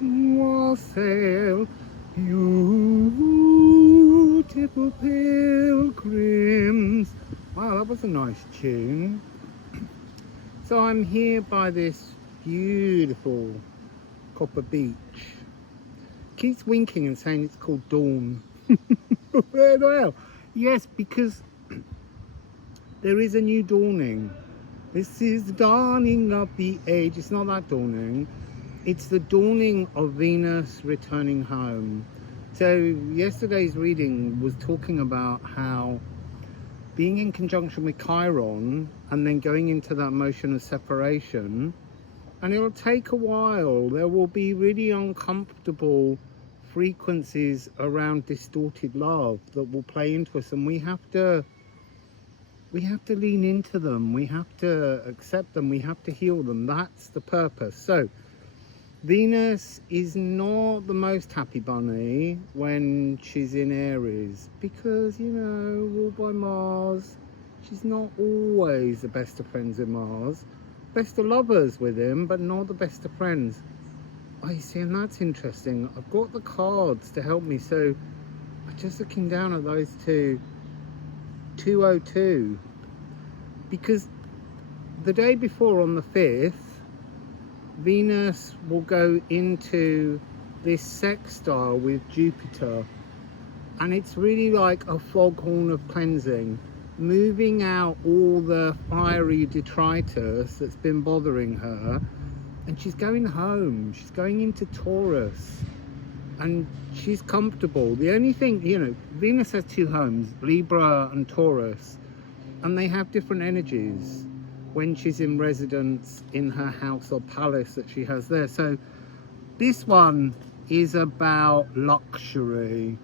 Wassail, beautiful pilgrims. Wow, that was a nice tune. So I'm here by this beautiful copper beach. Keeps winking and saying it's called dawn. Where the hell? Yes, because there is a new dawning. This is the dawning of the age. It's not that dawning. It's the dawning of Venus returning home. So yesterday's reading was talking about how being in conjunction with Chiron and then going into that motion of separation, and it'll take a while. There will be really uncomfortable frequencies around distorted love that will play into us, and we have to lean into them. We have to accept them. We have to heal them. That's the purpose. So Venus is not the most happy bunny when she's in Aries because, you know, ruled by Mars. She's not always the best of friends with Mars. Best of lovers with him, but not the best of friends. Oh, you see, and that's interesting. I've got the cards to help me. So I'm just looking down at those two. 202. Because the day before, on the 5th, Venus will go into this sextile with Jupiter, and it's really like a foghorn of cleansing, moving out all the fiery detritus that's been bothering her, and she's going home. She's going into Taurus, and she's comfortable. The only thing, you know, Venus has two homes, Libra and Taurus, and they have different energies when she's in residence in her house or palace that she has there. So this one is about luxury.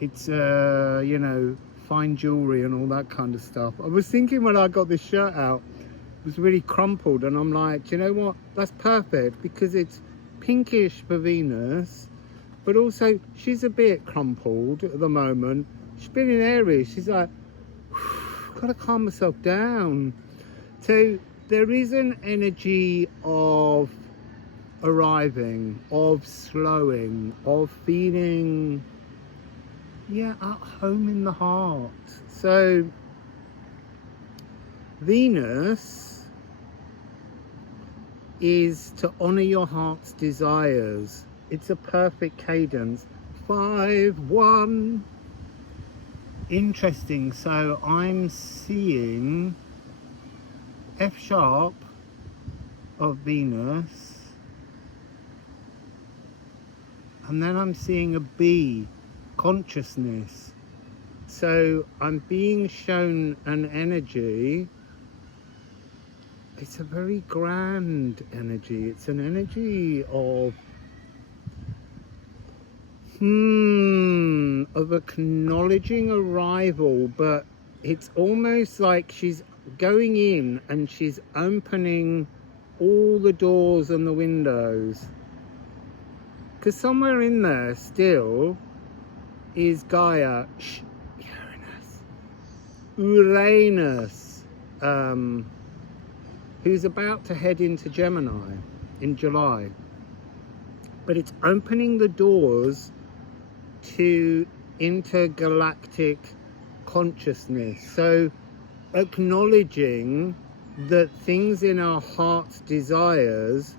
It's you know, fine jewelry and all that kind of stuff. I was thinking when I got this shirt out, it was really crumpled, and I'm like, do you know what, that's perfect because it's pinkish for Venus, but also she's a bit crumpled at the moment. She's been in Aries. She's like, gotta calm myself down. So there is an energy of arriving, of slowing, of feeling, yeah, at home in the heart. So Venus is to honor your heart's desires. It's a perfect cadence. 5-1. Interesting. So I'm seeing F sharp of Venus, and then I'm seeing a B, consciousness. So I'm being shown an energy. It's a very grand energy. It's an energy of of acknowledging arrival, but it's almost like she's going in and she's opening all the doors and the windows, because somewhere in there still is Gaia, Uranus, who's about to head into Gemini in July, but it's opening the doors to intergalactic consciousness. So acknowledging that things in our heart's desires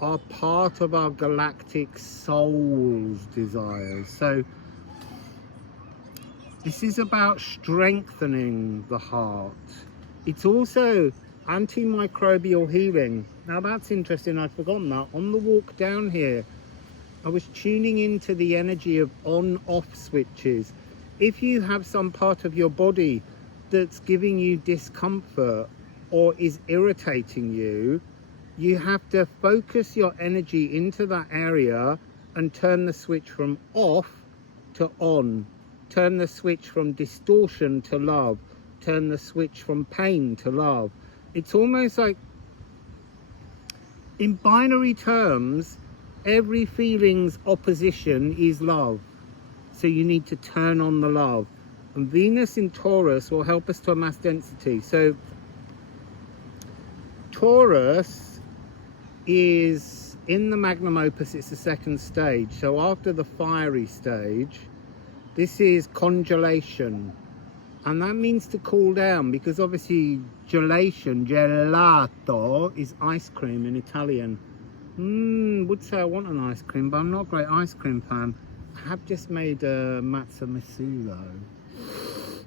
are part of our galactic soul's desires. So this is about strengthening the heart. It's also antimicrobial healing. Now that's interesting, I'd forgotten that. On the walk down here, I was tuning into the energy of on-off switches. If you have some part of your body that's giving you discomfort or is irritating you, you have to focus your energy into that area and turn the switch from off to on. Turn the switch from distortion to love. Turn the switch from pain to love. It's almost like, in binary terms, every feeling's opposition is love. So you need to turn on the love. And Venus in Taurus will help us to amass density. So Taurus is in the magnum opus, it's the second stage. So after the fiery stage, this is congelation. And that means to cool down, because obviously gelation, gelato, is ice cream in Italian. Would say I want an ice cream, but I'm not a great ice cream fan. I have just made a matzo though.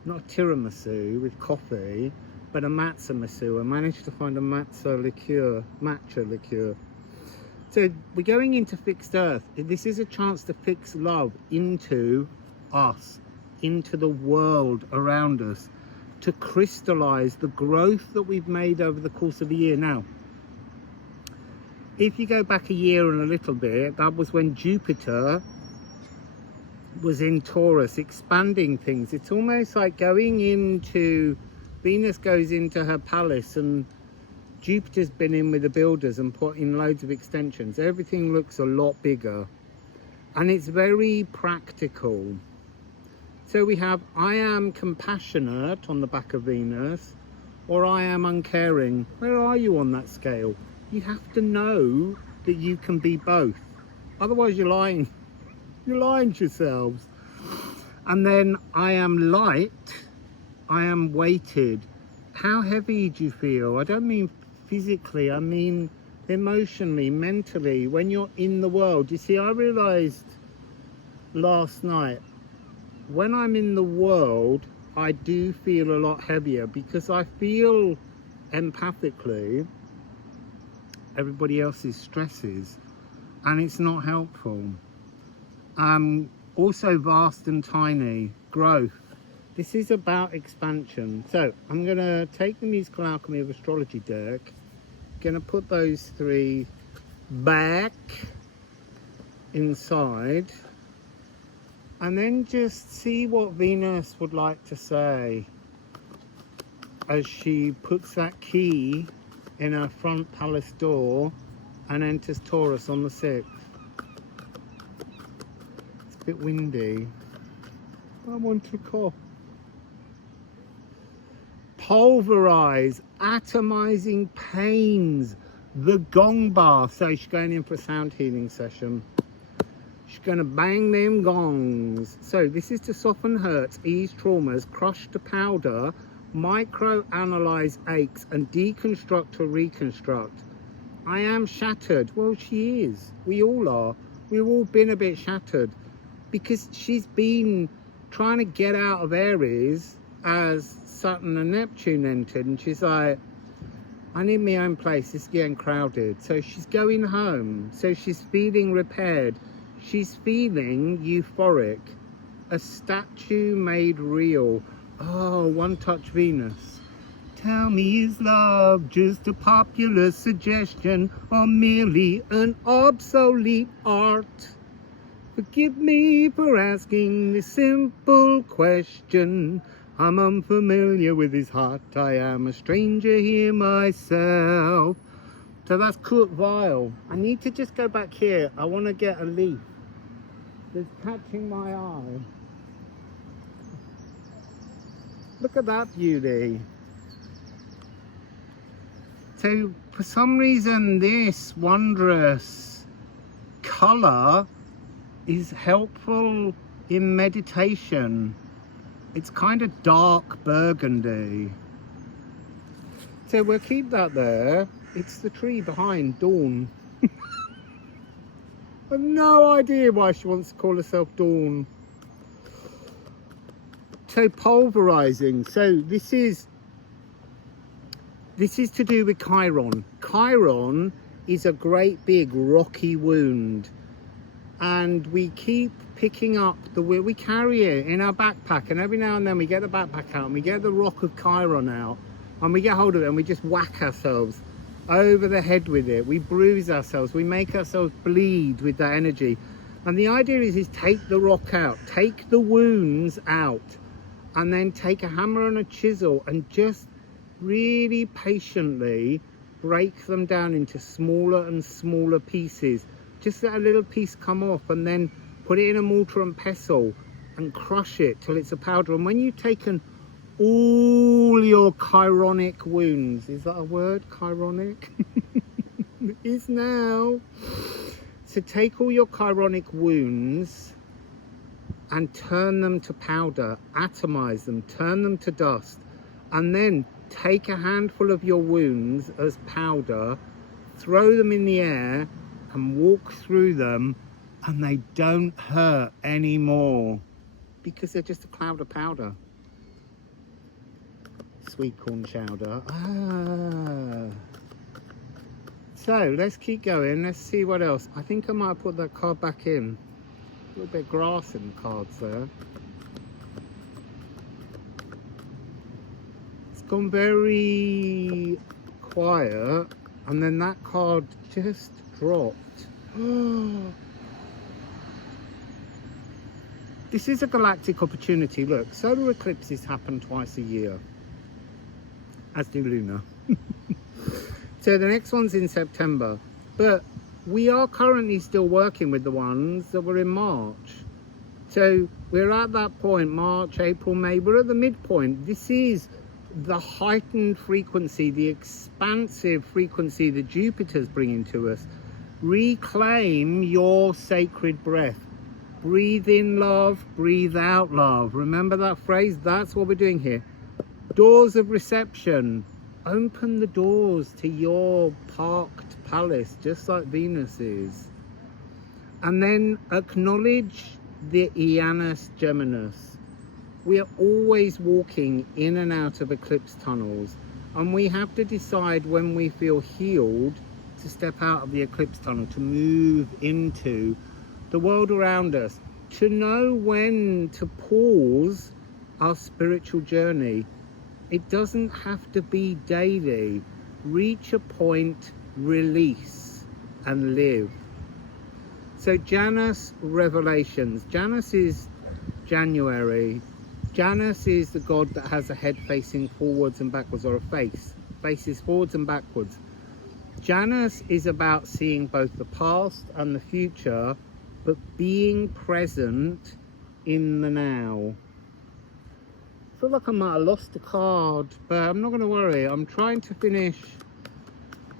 Not a tiramisu with coffee, but a matzo. I managed to find a matcha liqueur. So we're going into fixed earth. This is a chance to fix love into us, into the world around us, to crystallize the growth that we've made over the course of a year. Now, if you go back a year and a little bit, that was when Jupiter was in Taurus, expanding things. It's almost like going into, Venus goes into her palace and Jupiter's been in with the builders and put in loads of extensions. Everything looks a lot bigger and it's very practical. So we have, I am compassionate on the back of Venus, or I am uncaring. Where are you on that scale? You have to know that you can be both. Otherwise you're lying. You're lying to yourselves. And then I am light. I am weighted. How heavy do you feel? I don't mean physically. I mean emotionally, mentally. When you're in the world. You see, I realized last night, when I'm in the world, I do feel a lot heavier, because I feel empathically everybody else's stresses, and it's not helpful. Also vast and tiny, growth. This is about expansion. So I'm going to take the musical Alchemy of Astrology deck, going to put those three back inside, and then just see what Venus would like to say as she puts that key in her front palace door and enters Taurus on the 6th. It's a bit windy. I want to cough. Pulverize, atomizing pains, the gong bar. So she's going in for a sound healing session. She's going to bang them gongs. So this is to soften hurts, ease traumas, crush to powder, micro-analyze aches, and deconstruct or reconstruct. I am shattered. Well, she is. We all are. We've all been a bit shattered, because she's been trying to get out of Aries as Saturn and Neptune entered, and she's like, I need my own place. It's getting crowded. So she's going home. So she's feeling repaired. She's feeling euphoric. A statue made real. Oh, one touch Venus. Tell me, is love just a popular suggestion, or merely an obsolete art? Forgive me for asking this simple question. I'm unfamiliar with his heart. I am a stranger here myself. So that's Kurt Weill. I need to just go back here. I want to get a leaf that's catching my eye. Look at that beauty. So for some reason this wondrous colour is helpful in meditation. It's kind of dark burgundy. So we'll keep that there. It's the tree behind, Dawn. I have no idea why she wants to call herself Dawn. So pulverizing. So this is to do with Chiron. Chiron is a great big rocky wound, and we keep picking up we carry it in our backpack, and every now and then we get the backpack out and we get the rock of Chiron out and we get hold of it and we just whack ourselves over the head with it. We bruise ourselves, we make ourselves bleed with that energy. And the idea is take the rock out, take the wounds out, and then take a hammer and a chisel and just really patiently break them down into smaller and smaller pieces. Just let a little piece come off, and then put it in a mortar and pestle and crush it till it's a powder. And when you've taken all your chironic wounds, is that a word, chironic? is now. So take all your chironic wounds and turn them to powder, atomize them, turn them to dust, and then take a handful of your wounds as powder, throw them in the air and walk through them, and they don't hurt anymore because they're just a cloud of powder. Sweet corn chowder. So let's keep going. Let's see what else. I think I might put that card back in. A little bit of grass in the cards there. It's gone very quiet, and then that card just dropped. This is a galactic opportunity. Look, solar eclipses happen twice a year, as do lunar. So the next one's in September, but we are currently still working with the ones that were in March. So we're at that point, March, April, May, we're at the midpoint. This is the heightened frequency, the expansive frequency that Jupiter's bringing to us. Reclaim your sacred breath. Breathe in love, breathe out love. Remember that phrase? That's what we're doing here. Doors of reception. Open the doors to your parked palace, just like Venus is. And then acknowledge the Janus Geminus. We are always walking in and out of eclipse tunnels, and we have to decide when we feel healed to step out of the eclipse tunnel, to move into the world around us, to know when to pause our spiritual journey. It doesn't have to be daily. Reach a point, release, and live. So Janus revelations. Janus is January. Janus is the god that has a head facing forwards and backwards, or a face faces forwards and backwards. Janus is about seeing both the past and the future, but being present in the now. I feel like I might have lost a card, but I'm not going to worry. I'm trying to finish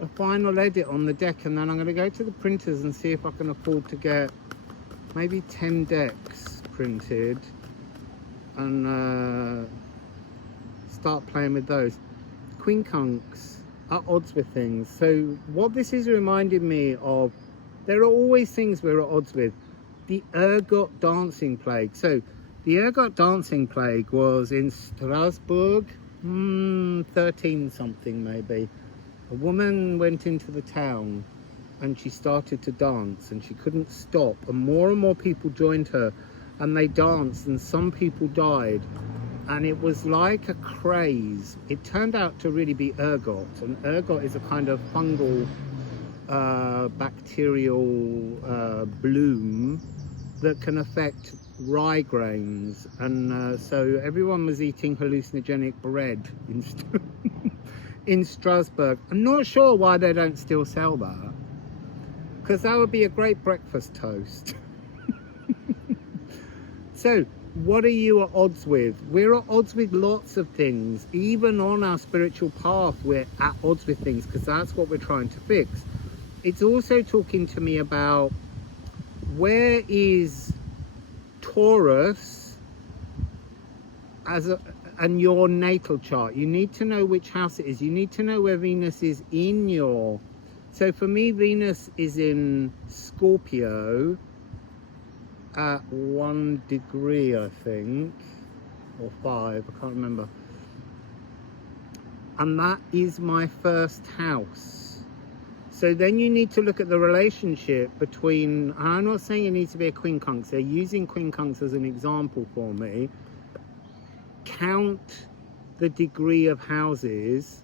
a final edit on the deck, and then I'm going to go to the printers and see if I can afford to get maybe 10 decks printed and start playing with those. Quincunx are odds with things. So what this is reminding me of, there are always things we're at odds with. The ergot dancing plague. So the ergot dancing plague was in Strasbourg, 13 something maybe. A woman went into the town and she started to dance, and she couldn't stop, and more people joined her, and they danced, and some people died, and it was like a craze. It turned out to really be ergot, and ergot is a kind of fungal bacterial bloom that can affect rye grains, and so everyone was eating hallucinogenic bread in Strasbourg. I'm not sure why they don't still sell that, because that would be a great breakfast toast. So what are you at odds with? We're at odds with lots of things. Even on our spiritual path, we're at odds with things, because that's what we're trying to fix. It's also talking to me about, where is Taurus and your natal chart? You need to know which house it is. You need to know where Venus is in your... So for me, Venus is in Scorpio at 1 degree, I think, or 5, I can't remember. And that is my first house. So then you need to look at the relationship between, and I'm not saying it needs to be a quincunx, they're using quincunx as an example for me. Count the degree of houses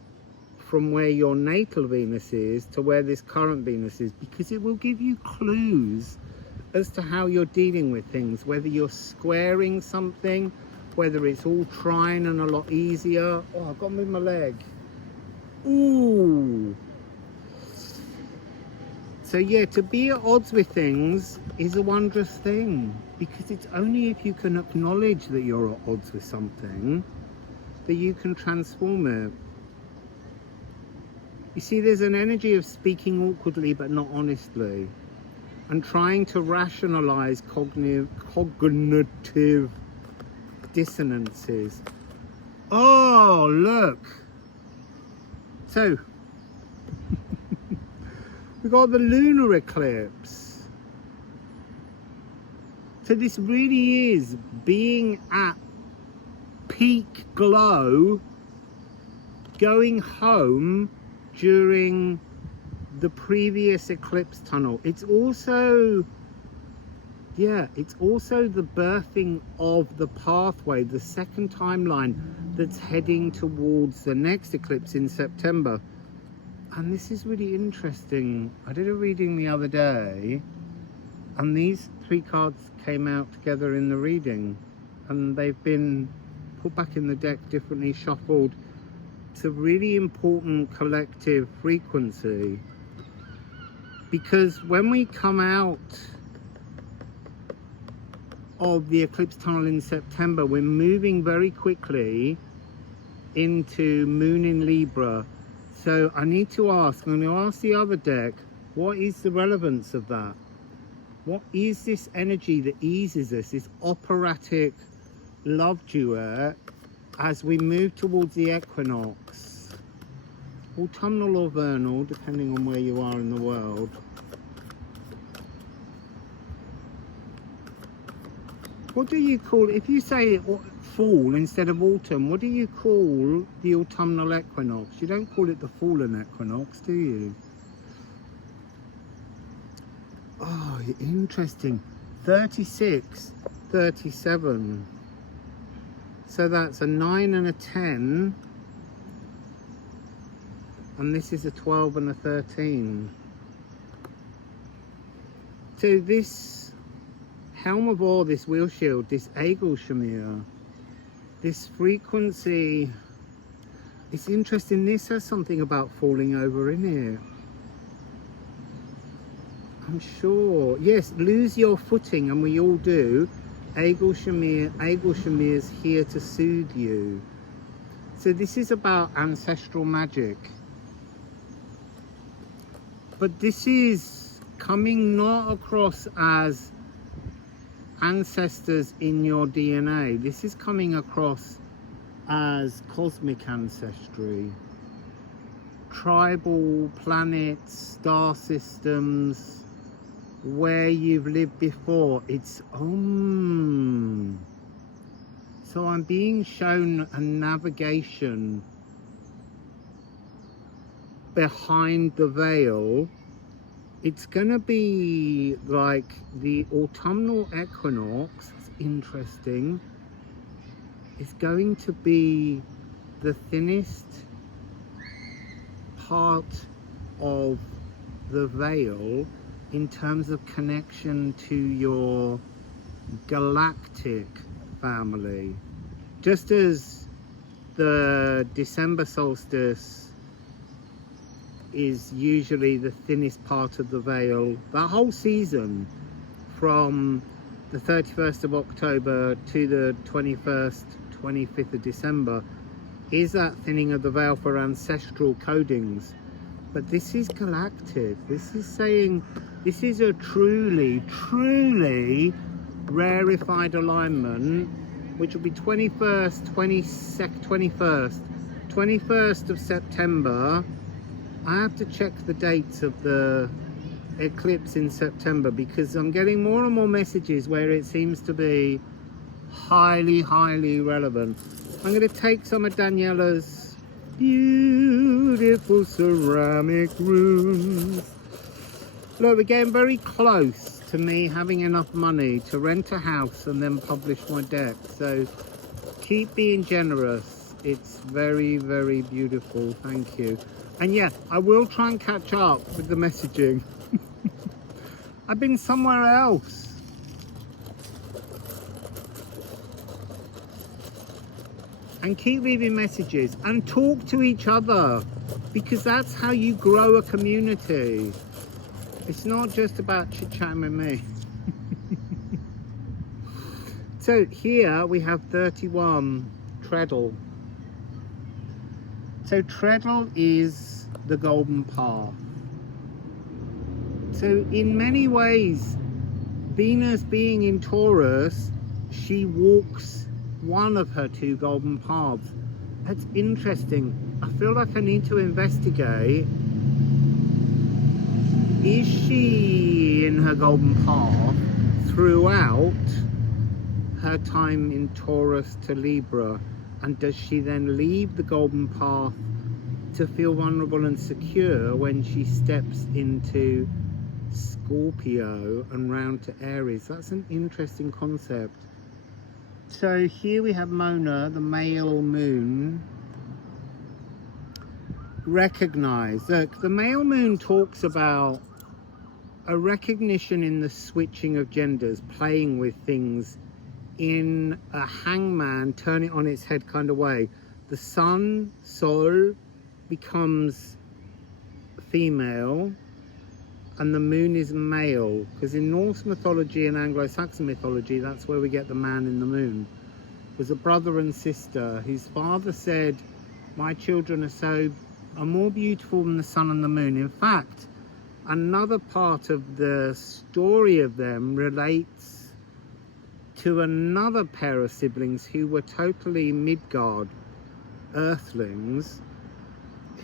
from where your natal Venus is to where this current Venus is, because it will give you clues as to how you're dealing with things, whether you're squaring something, whether it's all trine and a lot easier. Oh, I've got to move my leg. Ooh. So yeah, to be at odds with things is a wondrous thing, because it's only if you can acknowledge that you're at odds with something that you can transform it. You see, there's an energy of speaking awkwardly but not honestly, and trying to rationalize cognitive dissonances. Oh, look. So, we got the lunar eclipse. So this really is being at peak glow, going home during the previous eclipse tunnel. It's also, yeah, it's also the birthing of the pathway, the second timeline that's heading towards the next eclipse in September. And this is really interesting. I did a reading the other day, and these 3 cards came out together in the reading, and they've been put back in the deck differently, shuffled. It's a really important collective frequency, because when we come out of the eclipse tunnel in September, we're moving very quickly into Moon in Libra. So I need to ask, I'm going to ask the other deck, what is the relevance of that? What is this energy that eases us, this operatic love duet, as we move towards the equinox? Autumnal or vernal, depending on where you are in the world. What do you call, if you say fall instead of autumn, what do you call the autumnal equinox? You don't call it the fallen equinox, do you? Oh, interesting. 36, 37. So that's a 9 and a 10. And this is a 12 and a 13. So this Helm of Ore, this wheel shield, this Ædan, this frequency, it's interesting. This has something about falling over in here. I'm sure. Yes, lose your footing, and we all do. Ædan is here to soothe you. So this is about ancestral magic. But this is coming not across as ancestors in your DNA. This is coming across as cosmic ancestry. Tribal planets, star systems, where you've lived before. It's so I'm being shown a navigation behind the veil. It's gonna be like the autumnal equinox. It's interesting. It's going to be the thinnest part of the veil in terms of connection to your galactic family. Just as the December solstice is usually the thinnest part of the veil, that whole season from the 31st of October to the 21st, 25th of December is that thinning of the veil for ancestral codings. But this is galactic. This is saying this is a truly rarefied alignment, which will be 21st of September. I have to check the dates of the eclipse in September, because I'm getting more and more messages where it seems to be highly relevant. I'm going to take some of Daniela's beautiful ceramic runes. Look, we're getting very close to me having enough money to rent a house and then publish my deck. So keep being generous. It's very beautiful. Thank you. And yeah, I will try and catch up with the messaging. I've been somewhere else. And keep leaving messages and talk to each other, because that's how you grow a community. It's not just about chit-chatting with me. So here we have 31, Treadle. So Treadle is the golden path. So in many ways, Venus being in Taurus, she walks one of her two golden paths. That's interesting. I feel like I need to investigate. Is she in her golden path throughout her time in Taurus to Libra? And does she then leave the golden path to feel vulnerable and secure when she steps into Scorpio and round to Aries? That's an interesting concept. So here we have Mona, the male moon. Recognize. Look, the male moon talks about a recognition in the switching of genders, playing with things in a hangman, turn it on its head kind of way. The sun, Sol, becomes female, and the moon is male, because in Norse mythology and Anglo-Saxon mythology, that's where we get the man in the moon. It was a brother and sister whose father said, my children are more beautiful than the sun and the moon. In fact, another part of the story of them relates to another pair of siblings who were totally Midgard earthlings,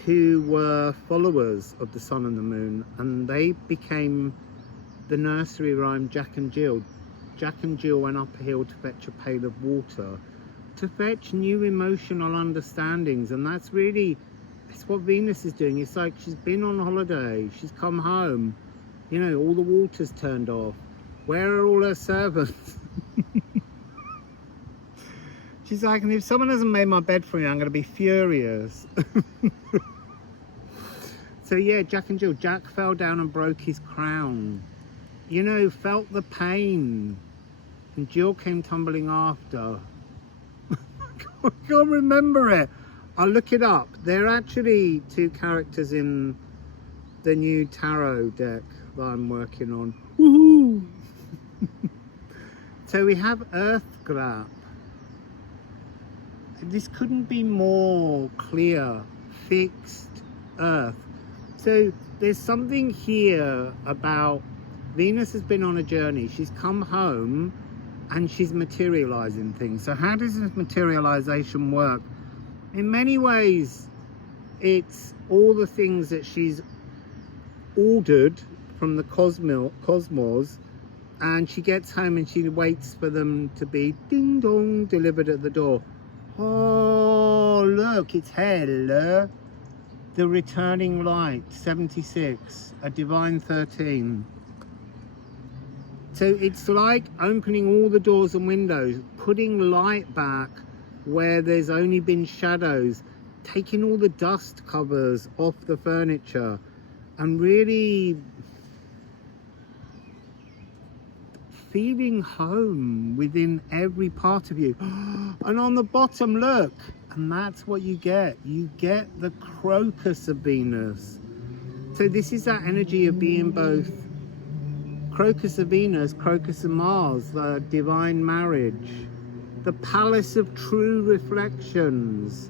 who were followers of the sun and the moon, and they became the nursery rhyme Jack and Jill. Jack and Jill went up a hill to fetch a pail of water, to fetch new emotional understandings, and that's what Venus is doing. It's like she's been on holiday, she's come home, you know, all the water's turned off. Where are all her servants? She's like, and if someone hasn't made my bed for me, I'm going to be furious. So yeah, Jack and Jill. Jack fell down and broke his crown. You know, felt the pain. And Jill came tumbling after. I can't remember it. I'll look it up. They're actually two characters in the new tarot deck that I'm working on. Woohoo! So we have Earthgrap. This couldn't be more clear. Fixed Earth. So there's something here about Venus has been on a journey. She's come home and she's materializing things. So how does this materialization work? In many ways, it's all the things that she's ordered from the cosmos, and she gets home and she waits for them to be ding dong delivered at the door. Oh, look, it's hell. The Returning Light, 76, a Divine 13. So it's like opening all the doors and windows, putting light back where there's only been shadows, taking all the dust covers off the furniture, and really feeling home within every part of you. And on the bottom, look, and that's what you get. You get the crocus of Venus. So this is that energy of being both crocus of Venus, crocus of Mars, the divine marriage, the palace of true reflections.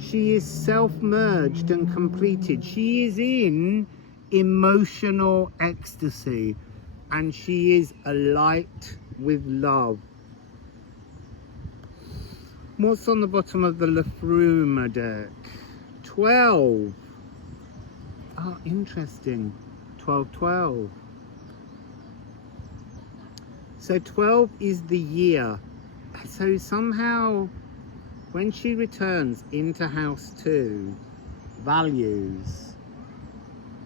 She is self-merged and completed. She is in emotional ecstasy, and she is alight with love. What's on the bottom of the Liffruma deck? 12. Oh, interesting. 12. So 12 is the year. So somehow, when she returns into house 2, values,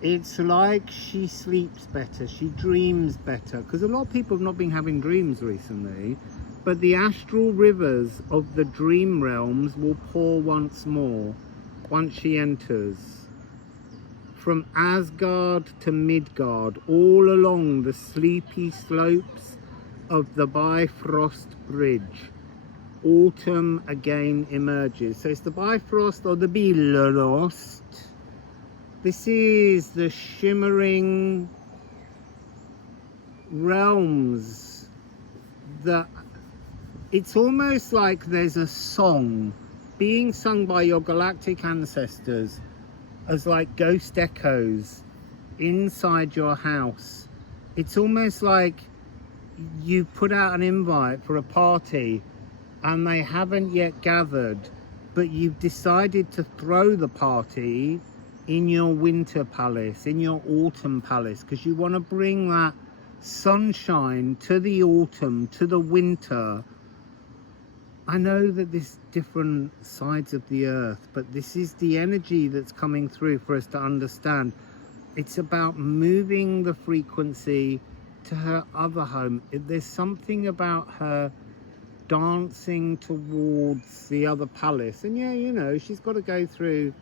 it's like she sleeps better, she dreams better, because a lot of people have not been having dreams recently, but the astral rivers of the dream realms will pour once more, once she enters. From Asgard to Midgard, all along the sleepy slopes of the Bifrost Bridge, autumn again emerges. So it's the Bifrost or the Bilost. This is the shimmering realms that it's almost like there's a song being sung by your galactic ancestors as like ghost echoes inside your house. It's almost like you put out an invite for a party and they haven't yet gathered, but you've decided to throw the party in your winter palace, in your autumn palace, because you want to bring that sunshine to the autumn, to the winter. I know that there's different sides of the earth, but this is the energy that's coming through for us to understand. It's about moving the frequency to her other home. There's something about her dancing towards the other palace, and yeah, you know, she's got to go through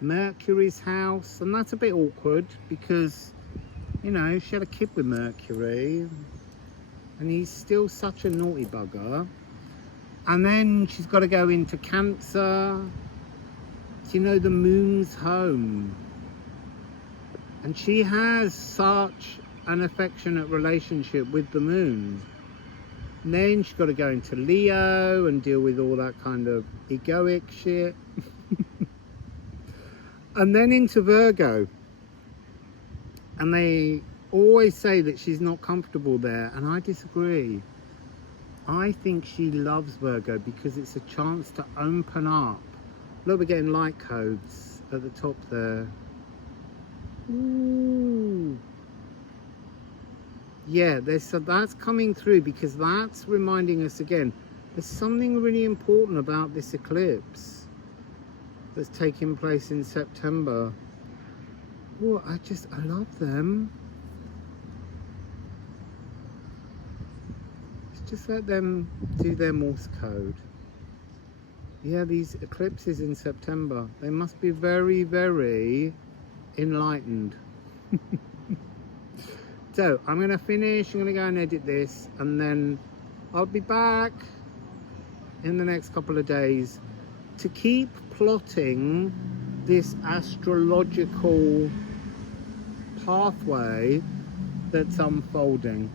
Mercury's house, and that's a bit awkward because, you know, she had a kid with Mercury and he's still such a naughty bugger. And then she's got to go into Cancer. So, you know, the moon's home, and she has such an affectionate relationship with the moon. And then she's got to go into Leo and deal with all that kind of egoic shit. And then into Virgo. And they always say that she's not comfortable there, and I disagree. I think she loves Virgo because it's a chance to open up. Look, we're getting light codes at the top there. Ooh. Yeah, that's coming through, because that's reminding us again, there's something really important about this eclipse that's taking place in September. Oh, I love them. Just let them do their Morse code. Yeah, these eclipses in September, they must be very, very enlightened. So I'm going to finish, I'm going to go and edit this, and then I'll be back in the next couple of days to keep plotting this astrological pathway that's unfolding.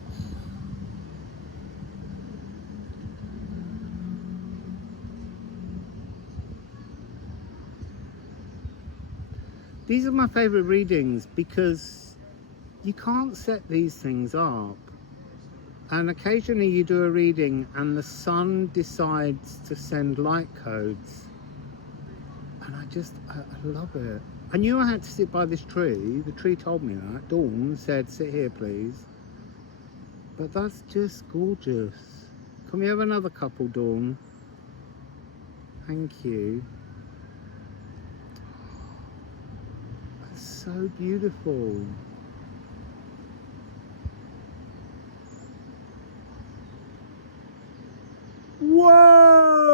These are my favorite readings because you can't set these things up, and occasionally you do a reading and the sun decides to send light codes, and I love it. I knew I had to sit by this tree. The tree told me that. Dawn said, sit here please. But that's just gorgeous. Can we have another couple, Dawn? Thank you. That's so beautiful. Whoa!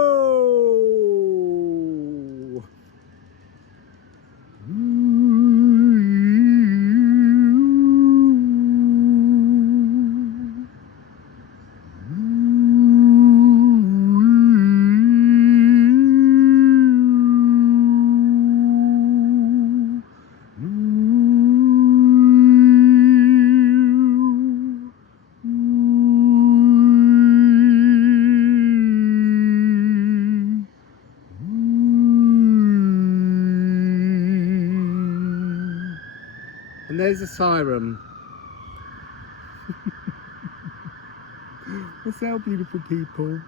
And there's a siren. What's that, beautiful people?